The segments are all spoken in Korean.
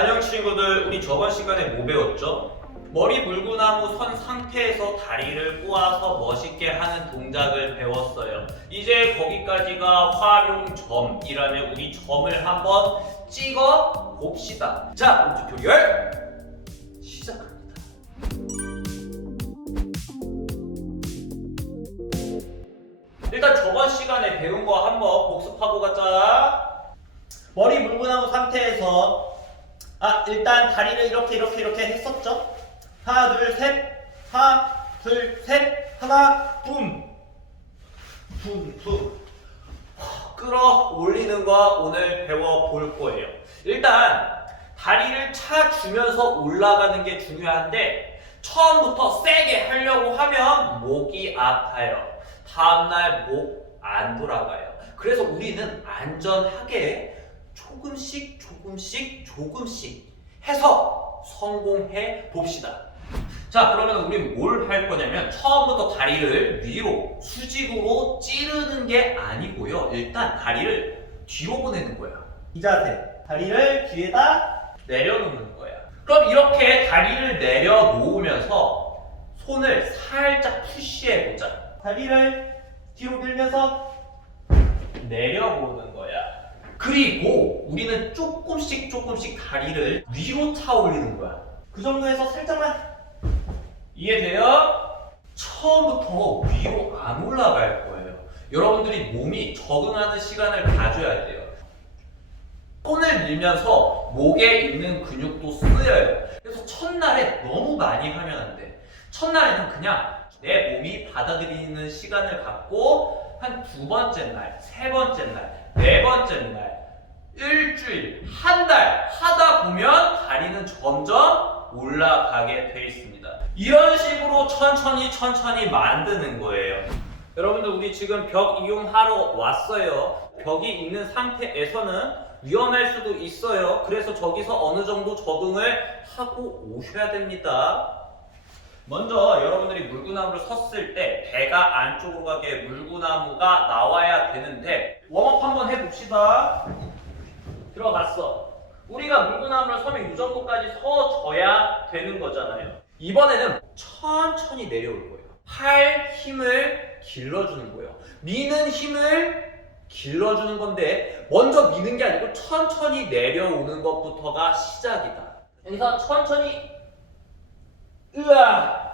안녕 친구들, 우리 저번 시간에 뭐 배웠죠? 머리 물구나무 선 상태에서 다리를 꼬아서 멋있게 하는 동작을 배웠어요. 이제 거기까지가 활용점이라면 우리 점을 한번 찍어 봅시다. 자, 그럼 튜토리얼 시작합니다. 일단 저번 시간에 배운 거 한번 복습하고 가자. 머리 물구나무 상태에서 아 일단 다리를 이렇게 이렇게 이렇게 했었죠. 하나 둘 셋, 하나 둘 셋, 하나 붐, 붐 붐. 끌어올리는 거 오늘 배워볼 거예요. 일단 다리를 차주면서 올라가는 게 중요한데 처음부터 세게 하려고 하면 목이 아파요. 다음날 목 안 돌아가요. 그래서 우리는 안전하게 조금씩 조금씩 조금씩 해서 성공해 봅시다. 자, 그러면 우리 뭘 할 거냐면 처음부터 다리를 위로 수직으로 찌르는 게 아니고요. 일단 다리를 뒤로 보내는 거야. 이 자세. 다리를 뒤에다 내려놓는 거야. 그럼 이렇게 다리를 내려놓으면서 손을 살짝 푸시해 보자. 다리를 뒤로 밀면서 내려보는 거야. 그리고 우리는 조금씩 조금씩 다리를 위로 차 올리는 거야. 그 정도에서 살짝만 이해돼요? 처음부터 위로 안 올라갈 거예요. 여러분들이 몸이 적응하는 시간을 가져야 돼요. 손을 밀면서 목에 있는 근육도 쓰여요. 그래서 첫날에 너무 많이 하면 안 돼. 첫날에는 그냥 내 몸이 받아들이는 시간을 갖고 한 두 번째 날, 세 번째 날, 네 번째 날, 일주일, 한 달 하다 보면 다리는 점점 올라가게 돼 있습니다. 이런 식으로 천천히 천천히 만드는 거예요. 여러분들 우리 지금 벽 이용하러 왔어요. 벽이 있는 상태에서는 위험할 수도 있어요. 그래서 저기서 어느 정도 적응을 하고 오셔야 됩니다. 먼저 여러분들이 물구나무를 섰을 때 배가 안쪽으로 가게 물구나무가 나와야 되는데 웜업 한번 해봅시다. 들어갔어. 우리가 물구나무를 이 정도까지 서줘야 되는 거잖아요. 이번에는 천천히 내려올 거예요. 팔 힘을 길러주는 거예요. 미는 힘을 길러주는 건데 먼저 미는 게 아니고 천천히 내려오는 것부터가 시작이다. 여기서 천천히 으아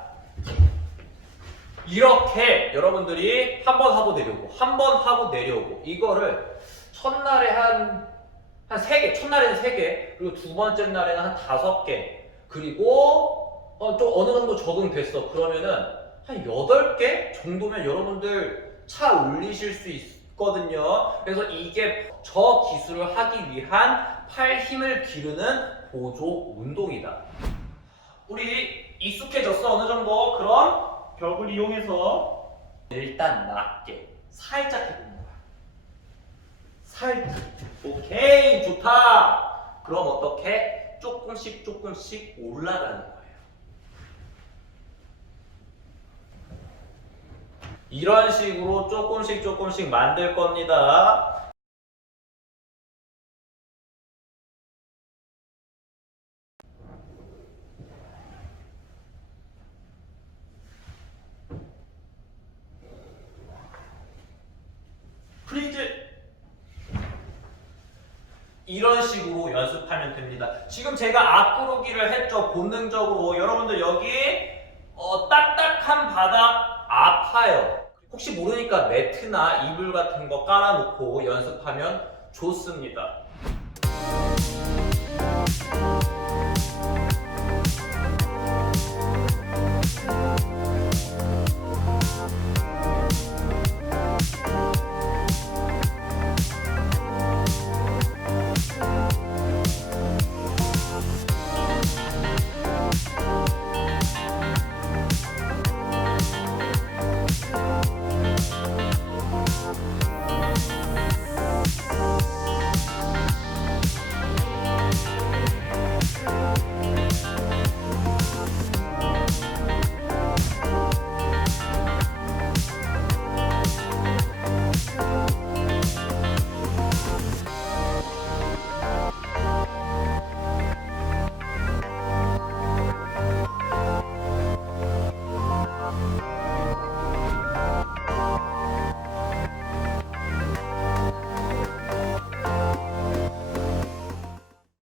이렇게 여러분들이 한 번 하고 내려오고 한 번 하고 내려오고 이거를 첫날에 한 한세 개, 첫날에는 세 개, 그리고 두 번째 날에는 한 다섯 개, 그리고 어, 좀 어느 정도 적응됐어. 그러면은 한 여덟 개 정도면 여러분들 차 올리실 수 있거든요. 그래서 이게 저 기술을 하기 위한 팔 힘을 기르는 보조 운동이다. 우리 익숙해졌어 어느 정도 그럼 벽을 이용해서 일단 낮게 살짝 거야. 살짝. 오케이 좋다. 그럼 어떻게 조금씩 조금씩 올라가는 거예요. 이런 식으로 조금씩 조금씩 만들 겁니다. 이런 식으로 연습하면 됩니다. 지금 제가 앞구르기를 했죠. 본능적으로 여러분들 여기 어, 딱딱한 바닥 아파요. 혹시 모르니까 매트나 이불 같은 거 깔아놓고 연습하면 좋습니다.